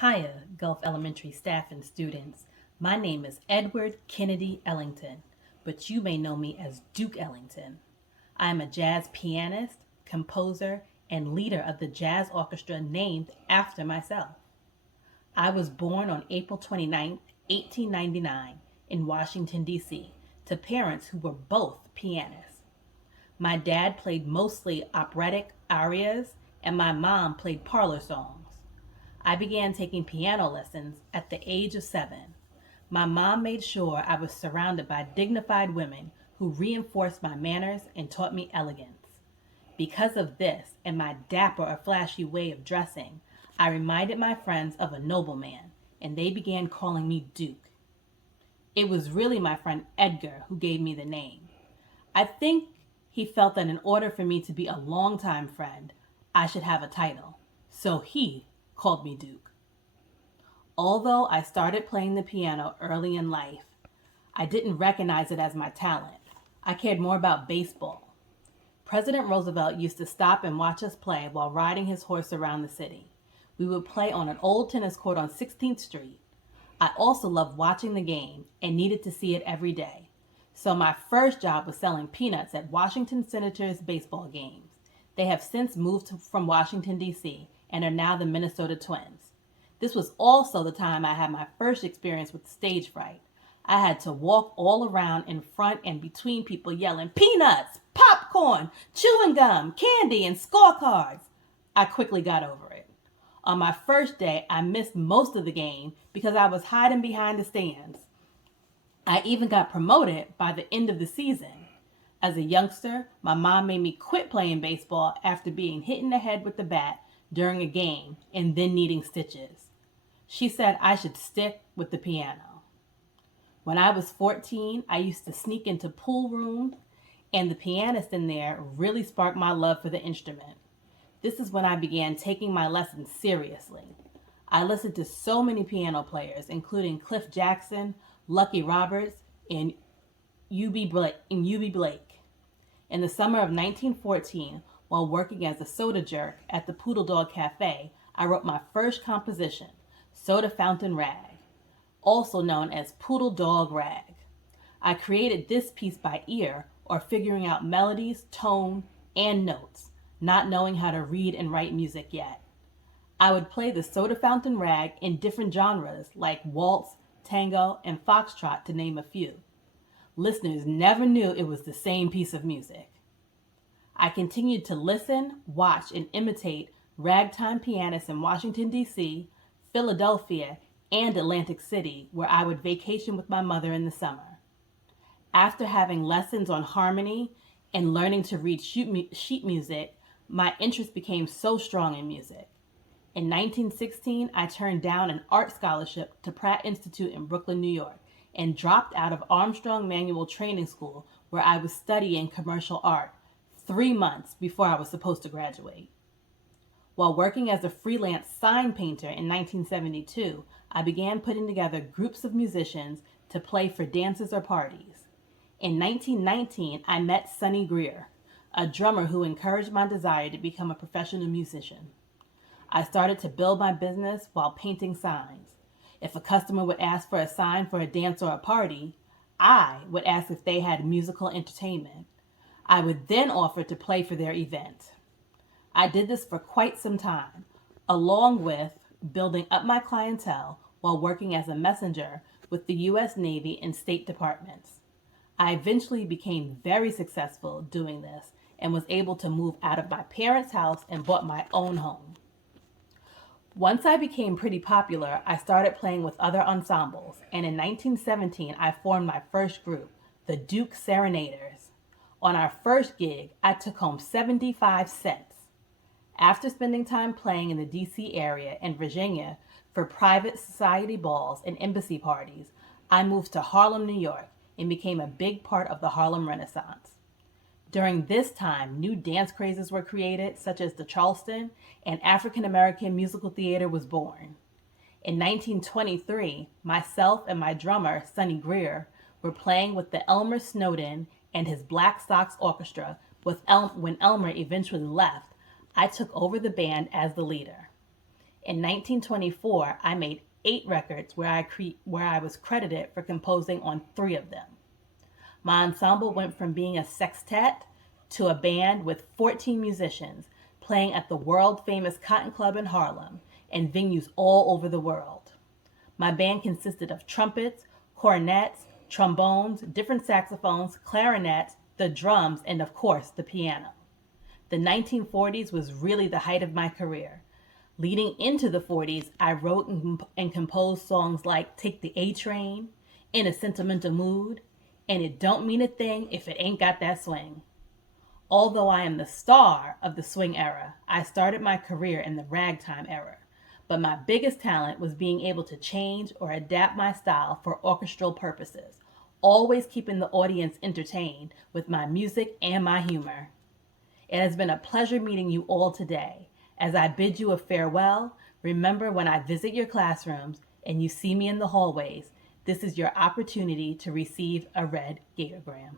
Hiya, Gulf Elementary staff and students. My name is Edward Kennedy Ellington, but you may know me as Duke Ellington. I am a jazz pianist, composer, and leader of the jazz orchestra named after myself. I was born on April 29, 1899, in Washington, D.C., to parents who were both pianists. My dad played mostly operatic arias, and my mom played parlor songs. I began taking piano lessons at the age of 7. My mom made sure I was surrounded by dignified women who reinforced my manners and taught me elegance. Because of this and my dapper or flashy way of dressing, I reminded my friends of a nobleman, and they began calling me Duke. It was really my friend Edgar who gave me the name. I think he felt that in order for me to be a longtime friend, I should have a title. So he called me Duke. Although I started playing the piano early in life, I didn't recognize it as my talent. I cared more about baseball. President Roosevelt used to stop and watch us play while riding his horse around the city. We would play on an old tennis court on 16th Street. I also loved watching the game and needed to see it every day. So my first job was selling peanuts at Washington Senators baseball games. They have since moved from Washington, D.C., and are now the Minnesota Twins. This was also the time I had my first experience with stage fright. I had to walk all around in front and between people yelling, "Peanuts, popcorn, chewing gum, candy, and scorecards." I quickly got over it. On my first day, I missed most of the game because I was hiding behind the stands. I even got promoted by the end of the season. As a youngster, my mom made me quit playing baseball after being hit in the head with the bat during a game and then needing stitches. She said I should stick with the piano. When I was 14, I used to sneak into pool rooms, and the pianist in there really sparked my love for the instrument. This is when I began taking my lessons seriously. I listened to so many piano players, including Cliff Jackson, Lucky Roberts, and U.B. Blake. In the summer of 1914, while working as a soda jerk at the Poodle Dog Cafe, I wrote my first composition, Soda Fountain Rag, also known as Poodle Dog Rag. I created this piece by ear, or figuring out melodies, tone, and notes, not knowing how to read and write music yet. I would play the Soda Fountain Rag in different genres like waltz, tango, and foxtrot, to name a few. Listeners never knew it was the same piece of music. I continued to listen, watch, and imitate ragtime pianists in Washington, D.C., Philadelphia, and Atlantic City, where I would vacation with my mother in the summer. After having lessons on harmony and learning to read sheet music, my interest became so strong in music. In 1916, I turned down an art scholarship to Pratt Institute in Brooklyn, New York, and dropped out of Armstrong Manual Training School, where I was studying commercial art 3 months before I was supposed to graduate. While working as a freelance sign painter in 1972, I began putting together groups of musicians to play for dances or parties. In 1919, I met Sonny Greer, a drummer who encouraged my desire to become a professional musician. I started to build my business while painting signs. If a customer would ask for a sign for a dance or a party, I would ask if they had musical entertainment. I would then offer to play for their event. I did this for quite some time, along with building up my clientele while working as a messenger with the U.S. Navy and State Departments. I eventually became very successful doing this and was able to move out of my parents' house and bought my own home. Once I became pretty popular, I started playing with other ensembles, and in 1917 I formed my first group, the Duke Serenaders. On our first gig, I took home 75 cents. After spending time playing in the D.C. area and Virginia for private society balls and embassy parties, I moved to Harlem, New York, and became a big part of the Harlem Renaissance. During this time, new dance crazes were created, such as the Charleston, and African American musical theater was born. In 1923, myself and my drummer, Sonny Greer, were playing with the Elmer Snowden and his Black Sox Orchestra. When Elmer eventually left, I took over the band as the leader. In 1924, I made 8 records where I was credited for composing on 3 of them. My ensemble went from being a sextet to a band with 14 musicians playing at the world-famous Cotton Club in Harlem and venues all over the world. My band consisted of trumpets, cornets, trombones, different saxophones, clarinets, the drums, and of course, the piano. The 1940s was really the height of my career. Leading into the 40s, I wrote and composed songs like Take the A Train, In a Sentimental Mood, and It Don't Mean a Thing If It Ain't Got That Swing. Although I am the star of the swing era, I started my career in the ragtime era. But my biggest talent was being able to change or adapt my style for orchestral purposes, always keeping the audience entertained with my music and my humor. It has been a pleasure meeting you all today. As I bid you a farewell, remember when I visit your classrooms and you see me in the hallways, this is your opportunity to receive a red Gatogram.